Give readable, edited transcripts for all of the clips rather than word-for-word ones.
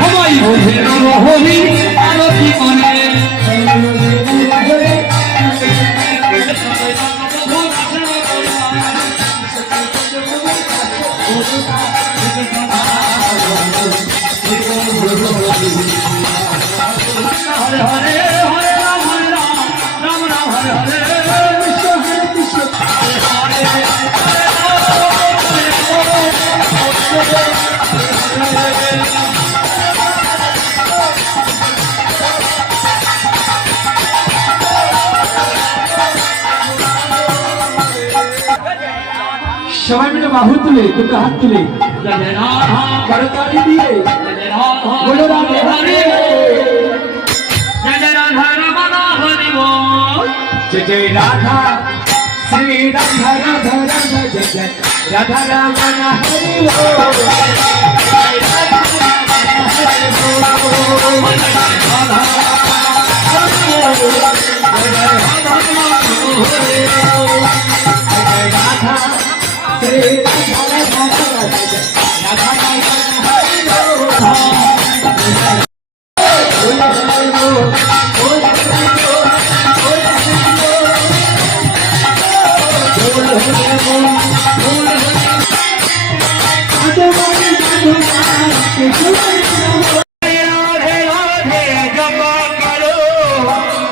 সবাই বোঝে হরি আরতি করে হরে হরে হরে রাম রাম রাম হরে হরে কৃষ্ণ হরে কৃষ্ণ হরে হরে সবাই মিলে বাহু তুলে দুটো হাত তুলে করতালি দিয়ে বলে রাধে হরে জয় রাধা রমনা হরি বল জয় জয় রাধা শ্রী রাধা রাধা রাধা জয় জয় রাধা রমনা হরি বল জয় রাধা হরি বল রাধা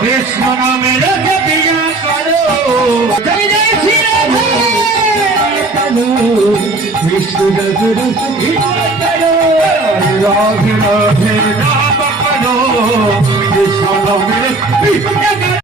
कृष्ण नाम पिया करो जय जय श्री राधे विष्णु करो राधे राधे नाम करो कृष्ण नाम